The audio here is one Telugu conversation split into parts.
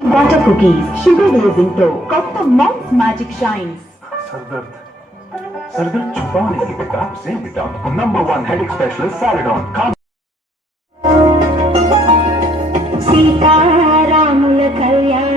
Butter cookies, sugar is into Costa Mom's Magic Shines. सरदर्द छुपाने की बेताब से बेटा नंबर 1 हेडेक स्पेशलिस्ट सैलिडॉन सीतारामुल कल्याण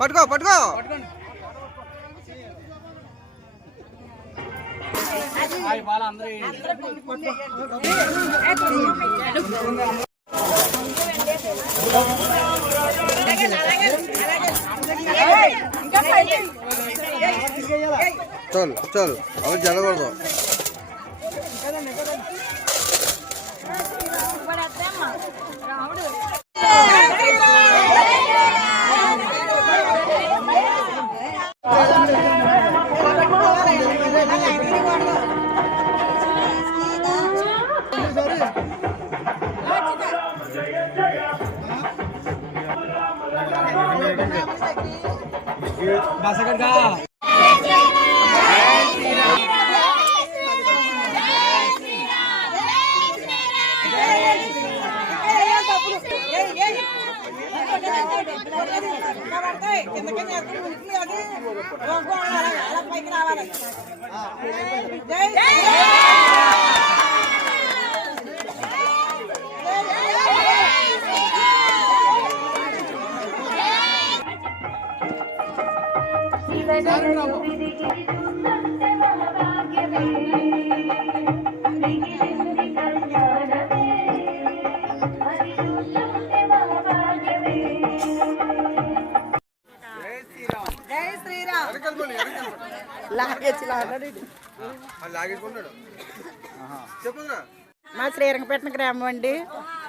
పట్టుకో పట్టుకో చల్ చల్ అవి జరగకూడదు మా శ్రీరంగపట్నం గ్రామం అండి.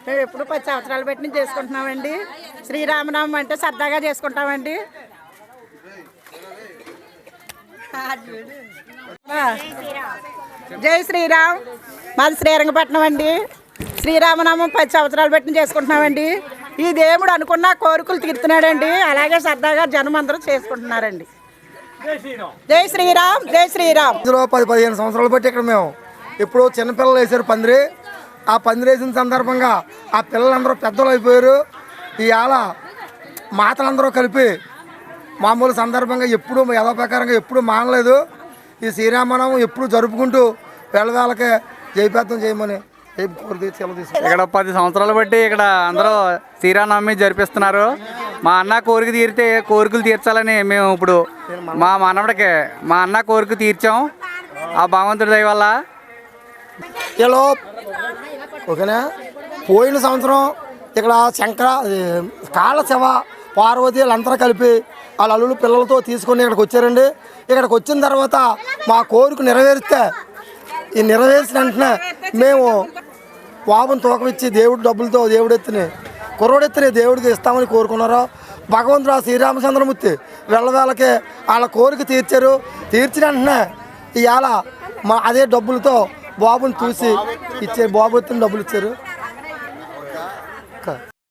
మేము ఎప్పుడు 10 సంవత్సరాలు పెట్టి చేసుకుంటున్నామండి. శ్రీరామనామం అంటే సరదాగా చేసుకుంటామండి. జై శ్రీరామ్. మాది శ్రీరంగపట్నం అండి. శ్రీరామనామం 10 సంవత్సరాలు పెట్టిన చేసుకుంటున్నామండి. ఈ దేవుడు అనుకున్న కోరికలు తీరుతున్నాడండి. అలాగే సరదాగా జనం అందరూ చేసుకుంటున్నారండి. జై శ్రీరామ్, జై శ్రీరామ్. 10-15 సంవత్సరాలు బట్టి ఇక్కడ మేము ఇప్పుడు చిన్నపిల్లలు వేసారు పందిరి. ఆ పందిరి వేసిన సందర్భంగా ఆ పిల్లలందరూ పెద్దలు అయిపోయారు. ఇవాళ మాతలందరూ కలిపి మామూలు సందర్భంగా ఎప్పుడు యథాప్రకారంగా ఎప్పుడు మానలేదు. ఈ శ్రీరామనామం ఎప్పుడు జరుపుకుంటూ పిల్లవాళ్ళకే జయపేతం చేయమని ఇక్కడ 10 సంవత్సరాలు బట్టి ఇక్కడ అందరూ శ్రీరామనవమి జరిపిస్తున్నారు. మా అన్న కోరిక తీరితే కోరికలు తీర్చాలని మేము ఇప్పుడు మా అన్న కోరిక తీర్చాం ఆ భగవంతుడి దయ వల్ల. ఇలా ఓకేనా. పోయిన సంవత్సరం ఇక్కడ కాళ్ళ శవ పార్వతి వాళ్ళందరూ కలిపి వాళ్ళ అల్లులు పిల్లలతో తీసుకొని ఇక్కడికి వచ్చారండి. ఇక్కడికి వచ్చిన తర్వాత మా కోరిక నెరవేరిస్తే ఈ నెరవేర్చిన వెంటనే మేము బాబుని తూకం ఇచ్చి దేవుడు డబ్బులతో దేవుడెత్తిని కుర్రోడెత్తిని దేవుడికి ఇస్తామని కోరుకున్నారు. భగవంతుడు ఆ శ్రీరామచంద్రమూర్తి వెళ్ళవేళకే వాళ్ళ కోరిక తీర్చారు. తీర్చిన వెంటనే ఇవాళ అదే డబ్బులతో బాబుని చూసి ఇచ్చారు. బాబు ఎత్తిన డబ్బులు ఇచ్చారు.